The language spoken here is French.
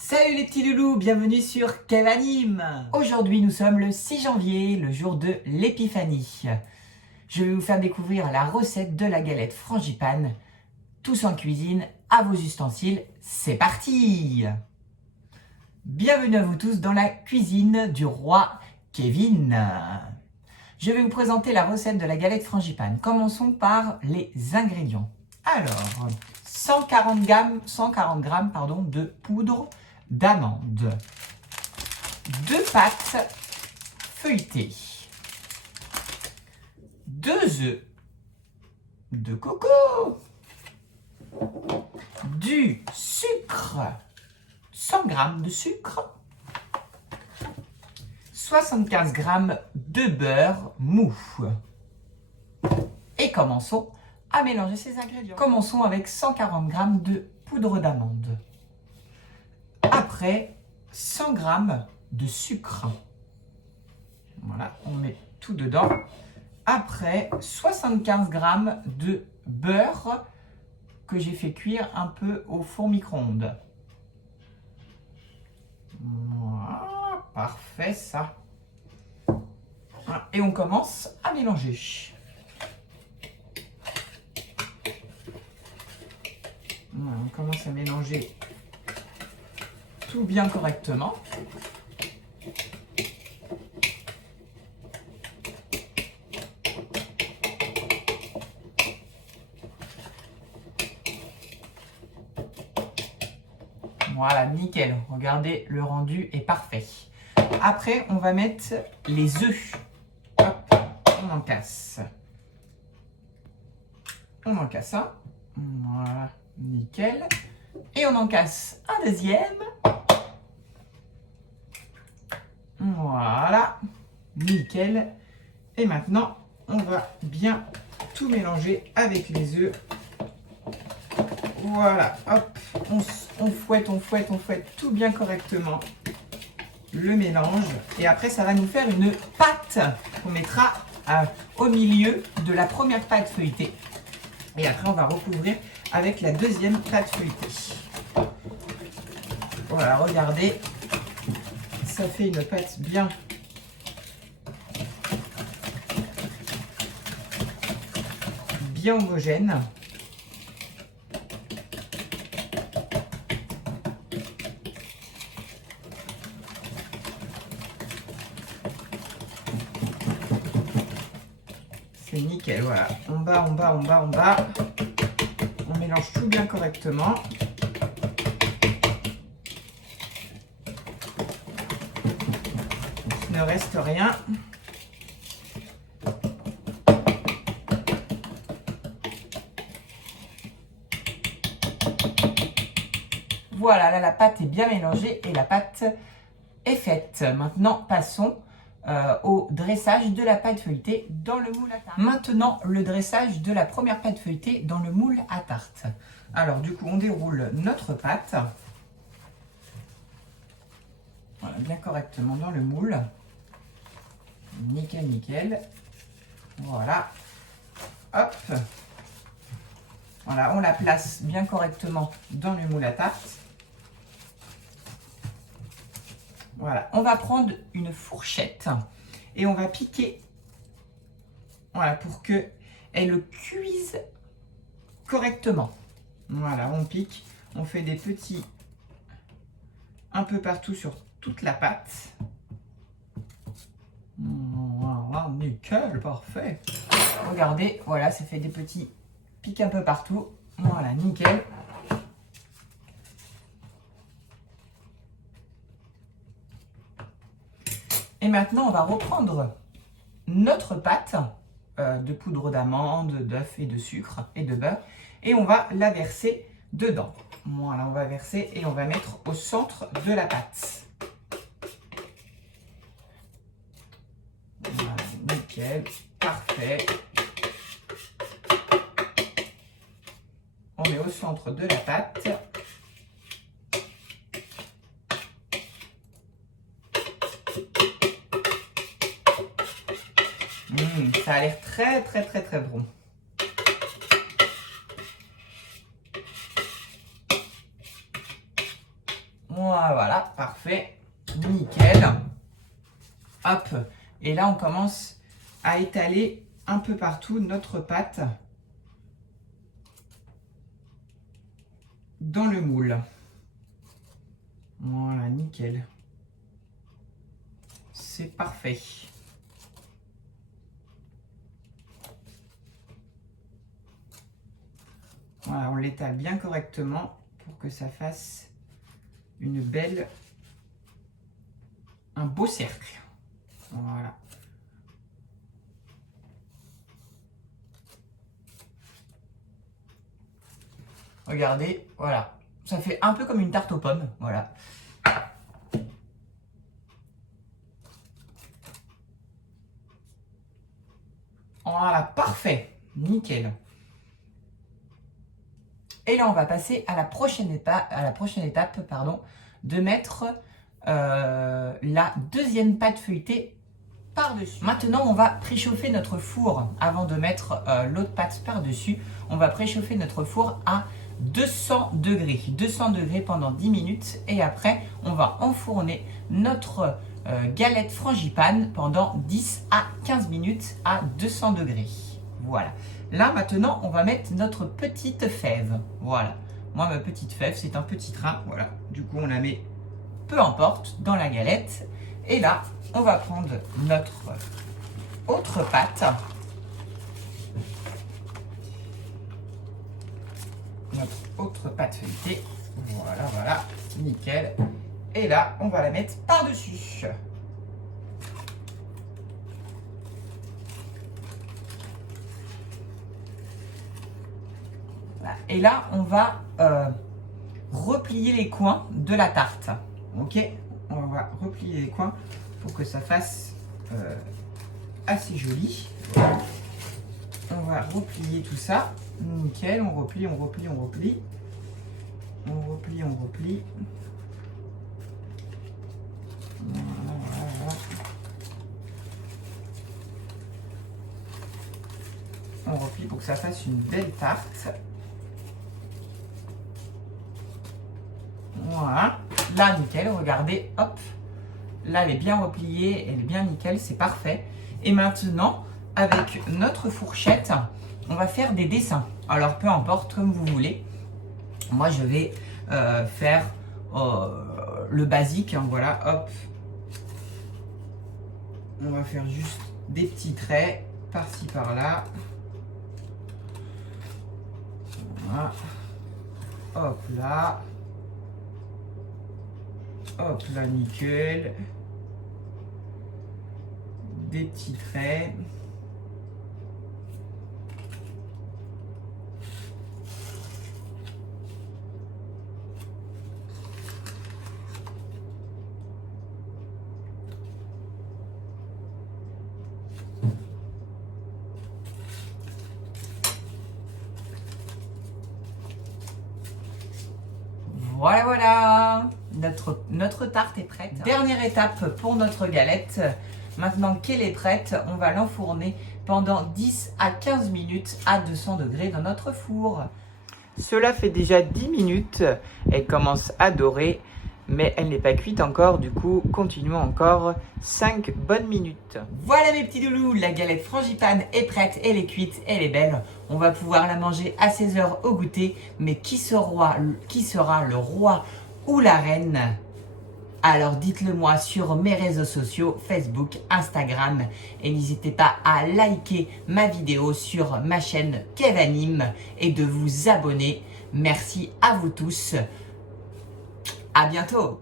Salut les petits loulous, bienvenue sur Kev Anime. Aujourd'hui nous sommes le 6 janvier, le jour de l'épiphanie. Je vais vous faire découvrir la recette de la galette frangipane. Tous en cuisine, à vos ustensiles, c'est parti! Bienvenue à vous tous dans la cuisine du roi Kevin. Je vais vous présenter la recette de la galette frangipane. Commençons par les ingrédients. Alors, 140 g de poudre d'amande, 2 pâtes feuilletées, 2 œufs de coco, du sucre, 100 g de sucre, 75 g de beurre mou. Et commençons à mélanger ces ingrédients. Commençons avec 140 g de poudre d'amande. Après, 100 g de sucre. Voilà, on met tout dedans. Après, 75 g de beurre que j'ai fait cuire un peu au four micro-ondes. Voilà, parfait ça. Et on commence à mélanger. Voilà, on commence à mélanger tout bien correctement. Voilà, nickel. Regardez, le rendu est parfait. Après, on va mettre les œufs. Hop, on en casse. On en casse un. Voilà, nickel. Et on en casse un deuxième. Voilà, nickel. Et maintenant, on va bien tout mélanger avec les œufs. Voilà, hop, on fouette tout bien correctement le mélange. Et après, ça va nous faire une pâte qu'on mettra au milieu de la première pâte feuilletée. Et après, on va recouvrir avec la deuxième pâte feuilletée. Voilà, regardez, ça fait une pâte bien homogène. C'est nickel, voilà. En bas. On mélange tout bien correctement. Il ne reste rien. Voilà, là la pâte est bien mélangée et la pâte est faite. Maintenant, passons au dressage de la pâte feuilletée dans le moule à tarte. Maintenant, le dressage de la première pâte feuilletée dans le moule à tarte. Alors, du coup, on déroule notre pâte. Voilà, bien correctement dans le moule. Nickel, nickel. Voilà. Hop. Voilà, on la place bien correctement dans le moule à tarte. Voilà, on va prendre une fourchette et on va piquer, voilà, pour que elle cuise correctement. Voilà, on pique, on fait des petits un peu partout sur toute la pâte. Voilà, nickel, parfait. Regardez, voilà, ça fait des petits pics un peu partout. Voilà, nickel. Et maintenant, on va reprendre notre pâte de poudre d'amande, d'œuf et de sucre et de beurre. Et on va la verser dedans. Voilà, on va verser et on va mettre au centre de la pâte. Voilà, nickel, parfait. On met au centre de la pâte. Ça a l'air très bon. Voilà, parfait. Nickel. Hop. Et là, on commence à étaler un peu partout notre pâte dans le moule. Voilà, nickel. C'est parfait. Voilà, on l'étale bien correctement pour que ça fasse un beau cercle. Voilà. Regardez, voilà. Ça fait un peu comme une tarte aux pommes, voilà. Voilà, parfait. Nickel. Et là, on va passer à la prochaine étape, de mettre la deuxième pâte feuilletée par-dessus. Maintenant, on va préchauffer notre four. Avant de mettre l'autre pâte par-dessus, on va préchauffer notre four à 200 degrés. 200 degrés pendant 10 minutes. Et après, on va enfourner notre galette frangipane pendant 10 à 15 minutes à 200 degrés. Voilà. Là, maintenant, on va mettre notre petite fève. Voilà. Moi, ma petite fève, c'est un petit train. Voilà. Du coup, on la met, peu importe, dans la galette. Et là, on va prendre notre autre pâte. Notre autre pâte feuilletée. Voilà, voilà. Nickel. Et là, on va la mettre par-dessus. Et là, on va replier les coins de la tarte. Ok, on va replier les coins pour que ça fasse assez joli. Voilà. On va replier tout ça. Nickel, on replie, on replie, on replie. On replie, on replie. Voilà. On replie pour que ça fasse une belle tarte. Voilà, là nickel, regardez, hop, là elle est bien repliée, elle est bien nickel, c'est parfait. Et maintenant, avec notre fourchette, on va faire des dessins. Alors peu importe, comme vous voulez. Moi je vais faire le basique, hein, voilà, hop. On va faire juste des petits traits, par-ci par-là. Voilà. Hop là. Hop là, nickel. Des petits traits. Voilà, voilà. Notre tarte est prête. Dernière étape pour notre galette. Maintenant qu'elle est prête, on va l'enfourner pendant 10 à 15 minutes à 200 degrés dans notre four. Cela fait déjà 10 minutes. Elle commence à dorer, mais elle n'est pas cuite encore. Du coup, continuons encore 5 bonnes minutes. Voilà mes petits loulous, la galette frangipane est prête, elle est cuite, elle est belle. On va pouvoir la manger à 16h au goûter. Mais qui sera le roi ou la reine? Alors dites-le moi sur mes réseaux sociaux, Facebook, Instagram. Et n'hésitez pas à liker ma vidéo sur ma chaîne Kevanime et de vous abonner. Merci à vous tous. À bientôt.